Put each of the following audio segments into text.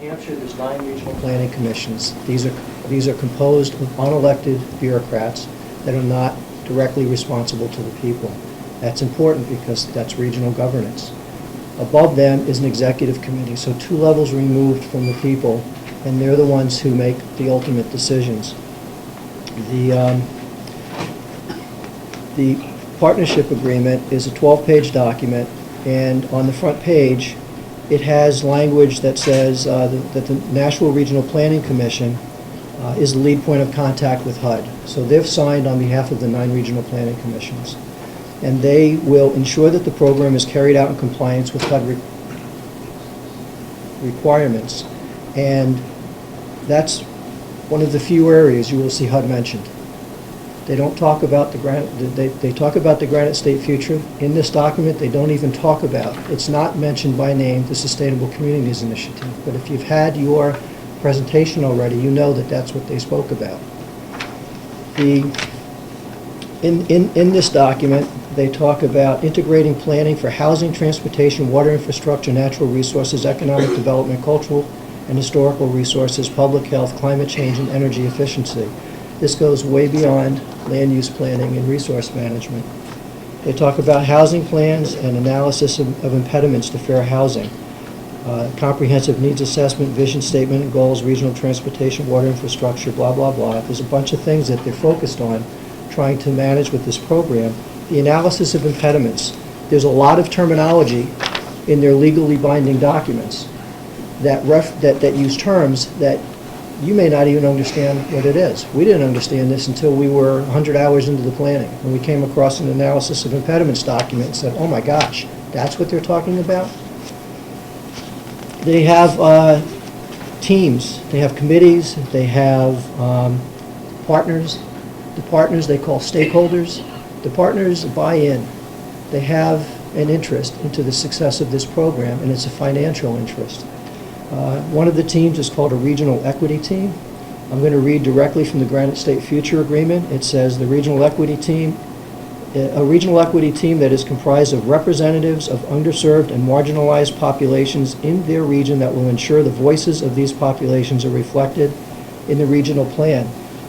New Hampshire, there's 9 regional planning commissions. These are composed of unelected bureaucrats that are not directly responsible to the people. That's important because that's regional governance. Above them is an executive committee, so 2 levels removed from the people, and they're the ones who make the ultimate decisions. The partnership agreement is a 12-page document, and on the front page it has language that says that the Nashville Regional Planning Commission is the lead point of contact with HUD. So they've signed on behalf of the 9 regional planning commissions, and they will ensure that the program is carried out in compliance with HUD requirements. And that's one of the few areas you will see HUD mentioned. They don't talk about they talk about the Granite State Future. In this document, they don't even talk about, it's not mentioned by name, the Sustainable Communities Initiative. But if you've had your presentation already, you know that that's what they spoke about. In this document, they talk about integrating planning for housing, transportation, water infrastructure, natural resources, economic development, cultural and historical resources, public health, climate change, and energy efficiency. This goes way beyond land use planning and resource management. They talk about housing plans and analysis of impediments to fair housing, comprehensive needs assessment, vision statement and goals, regional transportation, water infrastructure, blah, blah, blah. There's a bunch of things that they're focused on trying to manage with this program. The analysis of impediments. There's a lot of terminology in their legally binding documents that use terms that you may not even understand what it is. We didn't understand this until we were 100 hours into the planning, and we came across an analysis of impediments document and said, oh my gosh, that's what they're talking about? They have teams, they have committees, they have partners. The partners they call stakeholders. The partners buy in. They have an interest into the success of this program, and it's a financial interest. One of the teams is called a regional equity team. I'm going to read directly from the Granite State Future Agreement. It says the regional equity team, a regional equity team that is comprised of representatives of underserved and marginalized populations in their region that will ensure the voices of these populations are reflected in the regional plan.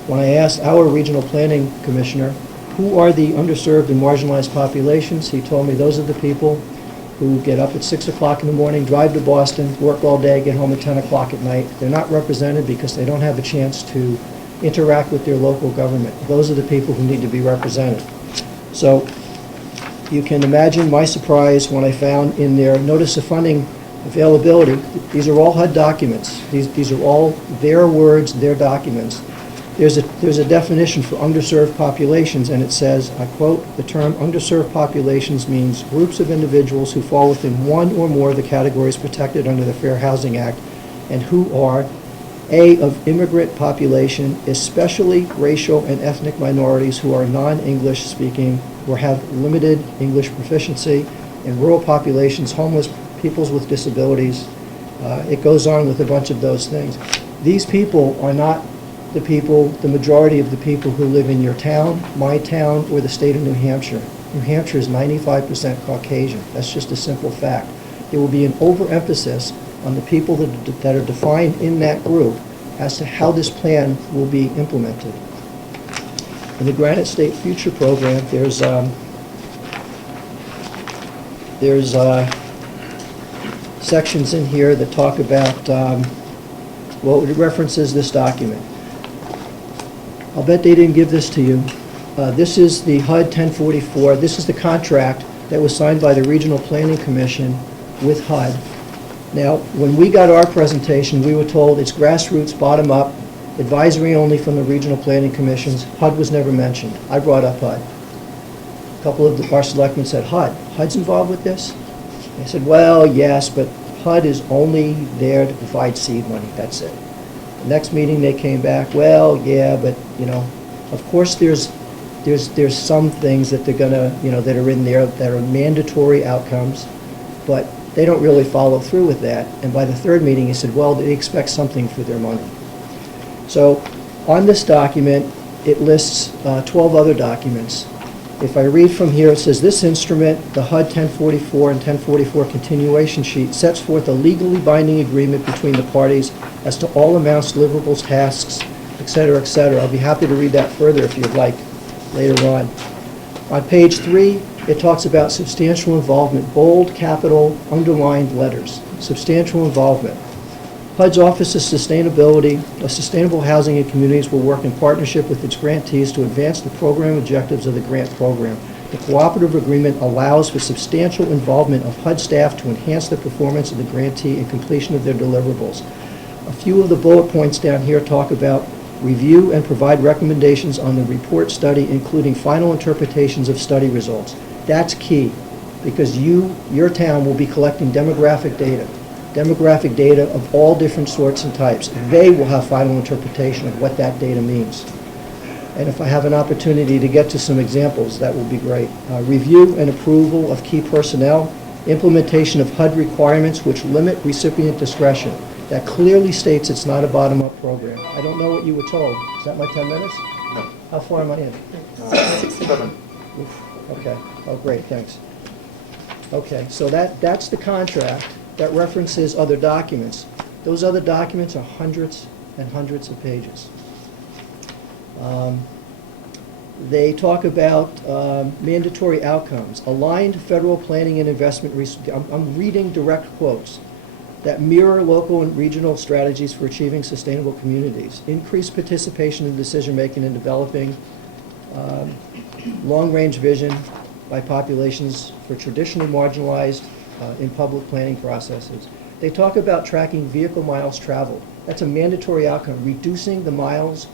When I asked our regional planning commissioner, who are the underserved and marginalized populations, he told me those are the people who get up at 6 o'clock in the morning, drive to Boston, work all day, get home at 10 o'clock at night. They're not represented because they don't have a chance to interact with their local government. Those are the people who need to be represented. So you can imagine my surprise when I found in their notice of funding availability, these are all HUD documents. These are all their words, their documents. There's a definition for underserved populations, and it says, I quote, the term underserved populations means groups of individuals who fall within one or more of the categories protected under the Fair Housing Act and who are A, of immigrant population, especially racial and ethnic minorities who are non-English speaking or have limited English proficiency, in rural populations, homeless, peoples with disabilities. It goes on with a bunch of those things. These people are not the majority of the people who live in your town, my town, or the state of New Hampshire. New Hampshire is 95% Caucasian. That's just a simple fact. There will be an overemphasis on the people that are defined in that group as to how this plan will be implemented. In the Granite State Future program, there's sections in here that talk about, well, it references this document. I'll bet they didn't give this to you. This is the HUD 1044. This is the contract that was signed by the Regional Planning Commission with HUD. Now, when we got our presentation, we were told it's grassroots, bottom-up, advisory only from the Regional Planning Commissions. HUD was never mentioned. I brought up HUD. A couple of our selectmen said, HUD's involved with this? I said, well, yes, but HUD is only there to provide seed money. That's it. The next meeting they came back, well, yeah, but, you know, of course there's some things that they're gonna, you know, that are in there that are mandatory outcomes, but they don't really follow through with that. And by the third meeting, he said, well, they expect something for their money. So on this document, it lists 12 other documents. If I read from here, it says, this instrument, the HUD 1044 and 1044 continuation sheet, sets forth a legally binding agreement between the parties as to all amounts, deliverables, tasks, et cetera, et cetera. I'll be happy to read that further if you'd like later on. On page 3, it talks about substantial involvement, bold, capital, underlined letters, substantial involvement. HUD's Office of Sustainability, Sustainable Housing and Communities will work in partnership with its grantees to advance the program objectives of the grant program. The cooperative agreement allows for substantial involvement of HUD staff to enhance the performance of the grantee and completion of their deliverables. A few of the bullet points down here talk about review and provide recommendations on the report study, including final interpretations of study results. That's key, because your town will be collecting demographic data of all different sorts and types. They will have final interpretation of what that data means. And if I have an opportunity to get to some examples, that will be great. Review and approval of key personnel, implementation of HUD requirements which limit recipient discretion. That clearly states it's not a bottom-up program. I don't know what you were told. Is that my 10 minutes? No. How far am I in? 7. Oof. Okay. Oh, great. Thanks. Okay. So that's the contract that references other documents. Those other documents are hundreds and hundreds of pages. They talk about mandatory outcomes, aligned federal planning and investment. I'm reading direct quotes that mirror local and regional strategies for achieving sustainable communities, increased participation in decision-making and developing long-range vision by populations for traditionally marginalized in public planning processes. They talk about tracking vehicle miles traveled. That's a mandatory outcome, reducing the miles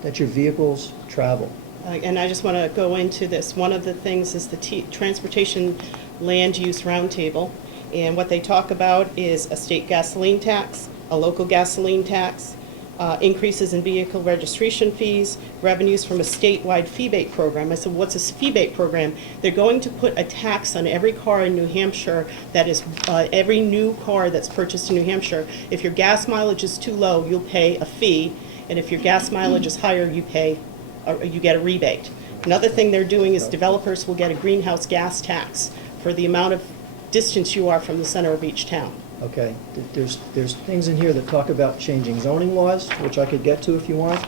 that your vehicles travel. And I just want to go into this. One of the things is the Transportation Land Use Roundtable. And what they talk about is a state gasoline tax, a local gasoline tax, increases in vehicle registration fees, revenues from a statewide fee-bait program. I said, what's a fee-bait program? They're going to put a tax on every car in New Hampshire that is, every new car that's purchased in New Hampshire. If your gas mileage is too low, you'll pay a fee, and if your gas mileage is higher, you get a rebate. Another thing they're doing is developers will get a greenhouse gas tax for the amount of distance you are from the center of each town. Okay, there's things in here that talk about changing zoning laws, which I could get to if you want.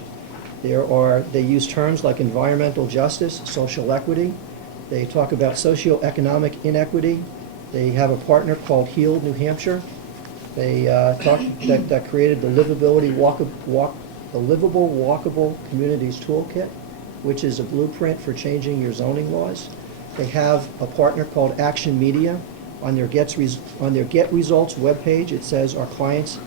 They use terms like environmental justice, social equity. They talk about socioeconomic inequity. They have a partner called Heal New Hampshire. They that created the Livable Walkable Communities Toolkit, which is a blueprint for changing your zoning laws. They have a partner called Action Media. On their Get Results webpage, it says our clients'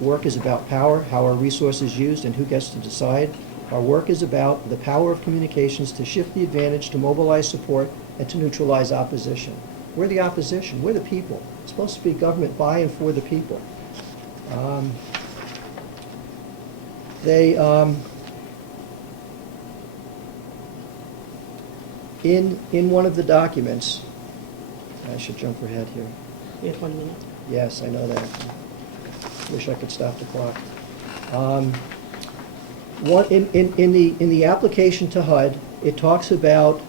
work is about power, how our resources used, and who gets to decide. Our work is about the power of communications to shift the advantage, to mobilize support, and to neutralize opposition. We're the opposition. We're the people. It's supposed to be government by and for the people. In one of the documents, I should jump ahead here. We have 1 minute. Yes, I know that. Wish I could stop the clock. In the application to HUD, it talks about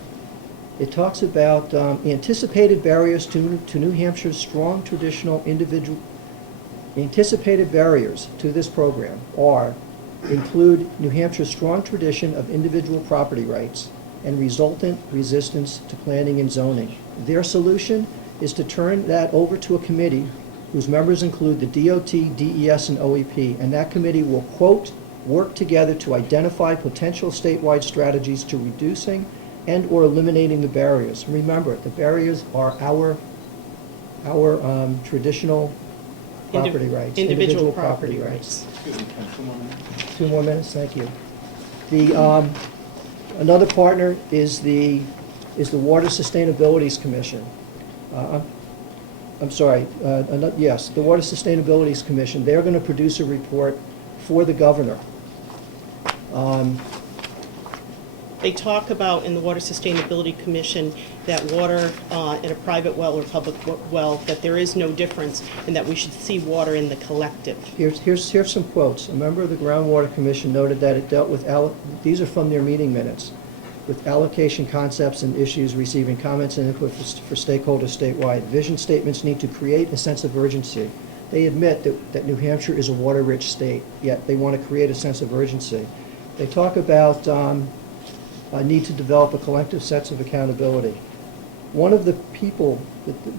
anticipated barriers to New Hampshire's strong traditional individual. Anticipated barriers to this program include New Hampshire's strong tradition of individual property rights and resultant resistance to planning and zoning. Their solution is to turn that over to a committee whose members include the DOT, DES, and OEP, and that committee will, quote, work together to identify potential statewide strategies to reducing and or eliminating the barriers. Remember, the barriers are our traditional property rights. Individual property rights. Excuse me, Ken, 2 more minutes. 2 more minutes, thank you. Another partner is the Water Sustainability Commission. I'm sorry, yes, the Water Sustainability Commission. They're going to produce a report for the governor. They talk about in the Water Sustainability Commission that water in a private well or public well, that there is no difference and that we should see water in the collective. Here's some quotes. A member of the Groundwater Commission noted that it dealt with, these are from their meeting minutes, with allocation concepts and issues, receiving comments and input for stakeholders statewide. Vision statements need to create a sense of urgency. They admit that New Hampshire is a water-rich state, yet they want to create a sense of urgency. They talk about a need to develop a collective sense of accountability. One of the people,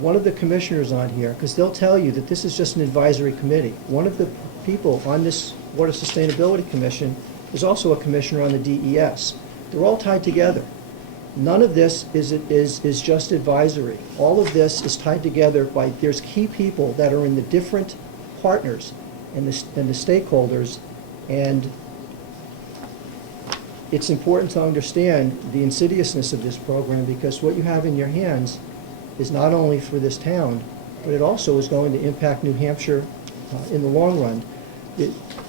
one of the commissioners on here, because they'll tell you that this is just an advisory committee, one of the people on this Water Sustainability Commission is also a commissioner on the DES. They're all tied together. None of this is just advisory. All of this is tied together by, there's key people that are in the different partners and the stakeholders, and it's important to understand the insidiousness of this program, because what you have in your hands is not only for this town, but it also is going to impact New Hampshire in the long run.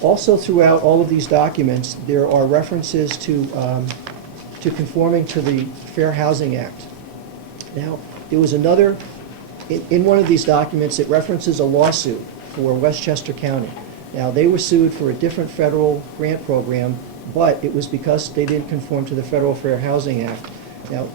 Also throughout all of these documents, there are references to conforming to the Fair Housing Act. Now, there was another, in one of these documents, it references a lawsuit for Westchester County. Now, they were sued for a different federal grant program, but it was because they didn't conform to the Federal Fair Housing Act. Now,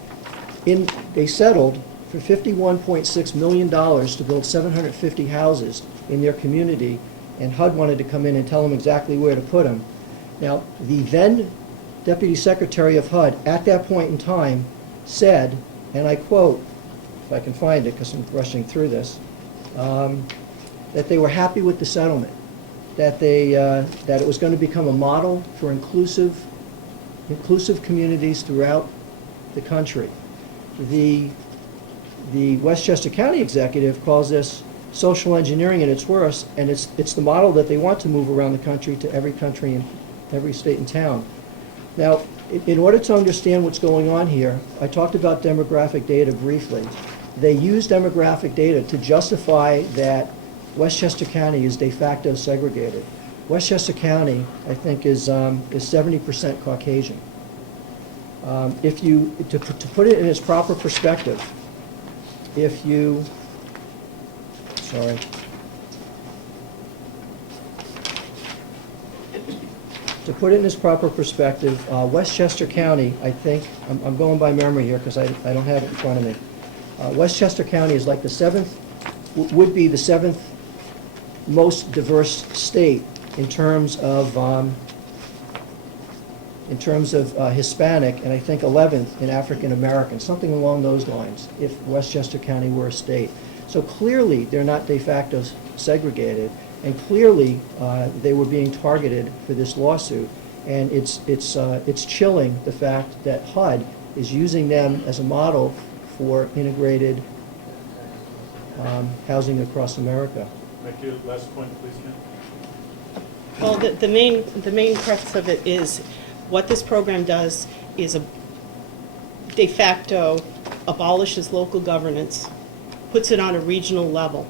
they settled for $51.6 million to build 750 houses in their community, and HUD wanted to come in and tell them exactly where to put them. Now, the then Deputy Secretary of HUD at that point in time said, and I quote, if I can find it because I'm rushing through this, that they were happy with the settlement, that it was going to become a model for inclusive communities throughout the country. The Westchester County executive calls this social engineering at its worst, and it's the model that they want to move around the country to every country and every state and town. Now, in order to understand what's going on here, I talked about demographic data briefly. They use demographic data to justify that Westchester County is de facto segregated. Westchester County, I think, is 70% Caucasian. To put it in its proper perspective, to put it in its proper perspective, Westchester County, I think, I'm going by memory here because I don't have it in front of me. Westchester County is like the seventh, would be the seventh most diverse state in terms of Hispanic, and I think 11th in African American, something along those lines, if Westchester County were a state. So clearly, they're not de facto segregated, and clearly, they were being targeted for this lawsuit. And it's chilling the fact that HUD is using them as a model for integrated housing across America. Make your last point, please, Ken. Well, the main crux of it is what this program does is de facto abolishes local governance, puts it on a regional level,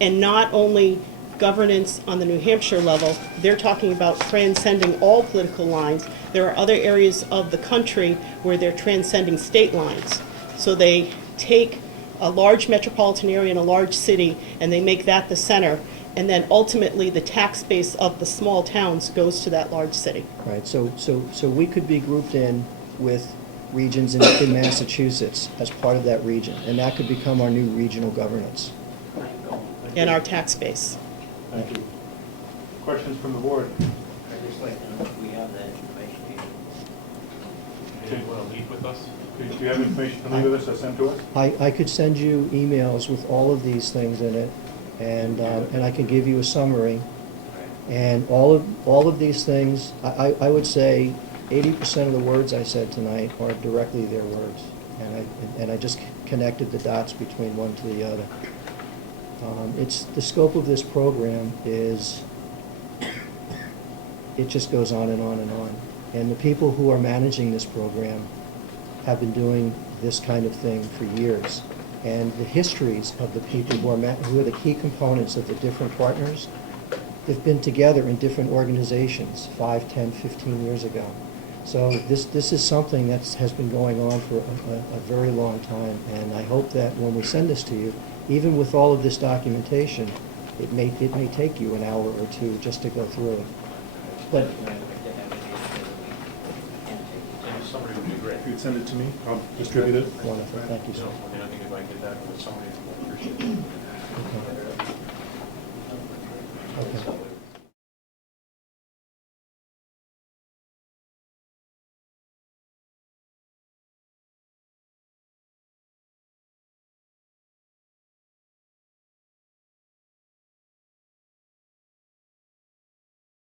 and not only governance on the New Hampshire level, they're talking about transcending all political lines. There are other areas of the country where they're transcending state lines. So they take a large metropolitan area and a large city, and they make that the center, and then ultimately the tax base of the small towns goes to that large city. Right, so we could be grouped in with regions in Massachusetts as part of that region, and that could become our new regional governance. And our tax base. Thank you. Questions from the board? I'd just like to know if we have that information here. Do you want to leave with us? Do you have information to leave with us or send to us? I could send you emails with all of these things in it, and I can give you a summary. And all of these things, I would say 80% of the words I said tonight are directly their words, and I just connected the dots between one to the other. It's the scope of this program is, it just goes on and on and on. And the people who are managing this program have been doing this kind of thing for years. And the histories of the people who are the key components of the different partners, they've been together in different organizations 5, 10, 15 years ago. So this is something that has been going on for a very long time. And I hope that when we send this to you, even with all of this documentation, it may take you an hour or two just to go through it. But I'd like to have it here so that we can take it. Summary would be great. if you'd send it to me, I'll distribute it. Wonderful, thank you, You sir. know, I mean, I think if I get that with somebody, I appreciate it.